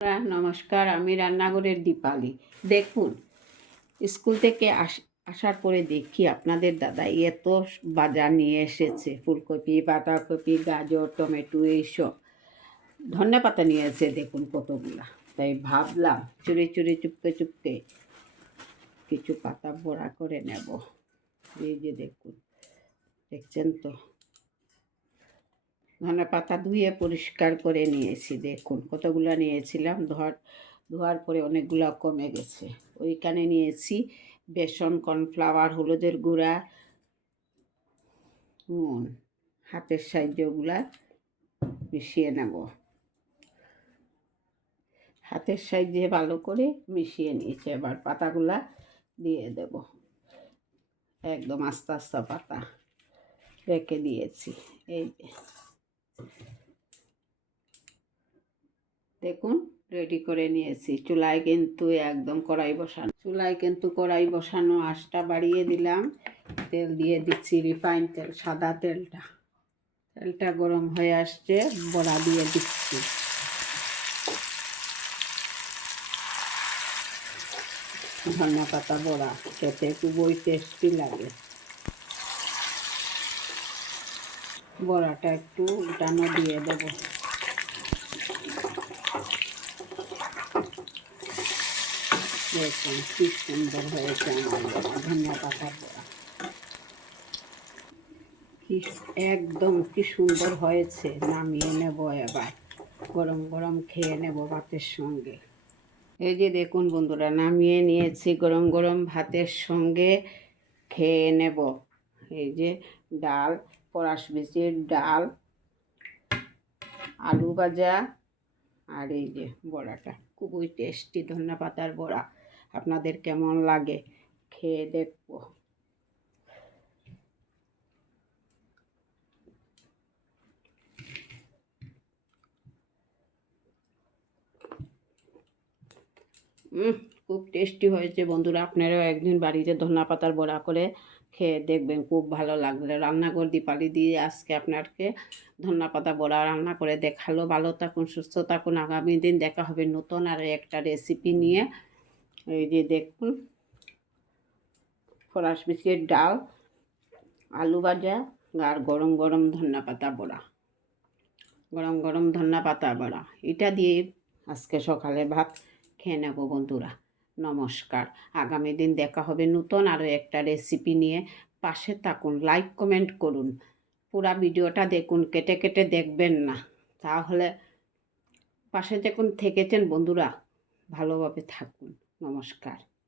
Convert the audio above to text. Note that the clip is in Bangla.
নমস্কার, আমি রান্নাঘরের দীপালি। দেখুন, স্কুল থেকে আসার পরে দেখি আপনাদের দাদা এত বাজার নিয়ে এসেছে। ফুলকপি, বাঁধাকপি, গাজর, টমেটো, এইসব ধনেপাতা নিয়ে এসে দেখুন কতগুলা। তাই ভাবলাম চুরি চুরি চুপকে চুপকে কিছু পাতা বড়া করে নেব। এই যে দেখুন, দেখছেন তো, ধনেপাতা ধুয়ে পরিষ্কার করে নিয়েছি। দেখুন কতগুলো নিয়েছিলাম, ধোয়ার পরে অনেকগুলো কমে গেছে। ওইখানে নিয়েছি বেসন, কর্নফ্লাওয়ার, হলুদের গুঁড়া, নুন, হাতের সাহায্যে ওগুলা মিশিয়ে নেব। হাতের সাহায্যে ভালো করে মিশিয়ে নিয়েছি। এবার পাতাগুলা দিয়ে দেব। একদম আস্তে আস্তে পাতা রেখে দিয়েছি। এই দেখুন রেডি করে নিয়েছি। চুলায় কিন্তু কড়াই বসানো, আঁচটা বাড়িয়ে দিলাম। তেল দিয়ে দিচ্ছি রিফাইন তেল, সাদা তেলটা গরম হয়ে আসছে, বড়া দিয়ে দিচ্ছি। ধনেপাতা বড়া খেতে খুবই টেস্টি লাগে। বড়াটা একটু উল্টানো দিয়ে দেবো। দেখুন কি সুন্দর হয়েছে আমার বড়া, ধনেপাতার বড়া। একদম কি সুন্দর হয়েছে। নামিয়ে নেব এবার, গরম গরম খেয়ে নেব ভাতের সঙ্গে। এই যে দেখুন বন্ধুরা, নামিয়ে নিয়েছি, গরম গরম ভাতের সঙ্গে খেয়ে নেব। এই যে ডাল, পরাশ বিচির ডাল, আলু ভাজা, আর এই যে বড়াটা খুবই টেস্টি ধনেপাতার বড়া। আপনাদের কেমন লাগে খেয়ে দেখব। খুব টেস্টি হয়েছে বন্ধুরা। আপনারাও একদিন বাড়িতে ধনেপাতার বড়া করে খেয়ে দেখবেন, খুব ভালো লাগবে। রান্নাঘর দীপালি দিয়ে আজকে আপনাকে ধনেপাতা বড়া রান্না করে দেখালো। ভালো থাকুন, সুস্থ থাকুন। আগামী দিন দেখা হবে নতুন আর একটা রেসিপি নিয়ে। এই যে দেখুন, ফরাস বিচির ডাল, আলু ভাজা, আর গরম গরম ধনেপাতা বড়া, গরম গরম ধনেপাতা বড়া, এটা দিয়ে আজকে সকালে ভাত খেয়ে নেব বন্ধুরা। নমস্কার, আগামী দিন দেখা হবে নতুন আরও একটা রেসিপি নিয়ে। পাশে থাকুন, লাইক কমেন্ট করুন, পুরা ভিডিওটা দেখুন, কেটে কেটে দেখবেন না। তাহলে পাশে দেখুন থেকেছেন বন্ধুরা, ভালোভাবে থাকুন। নমস্কার।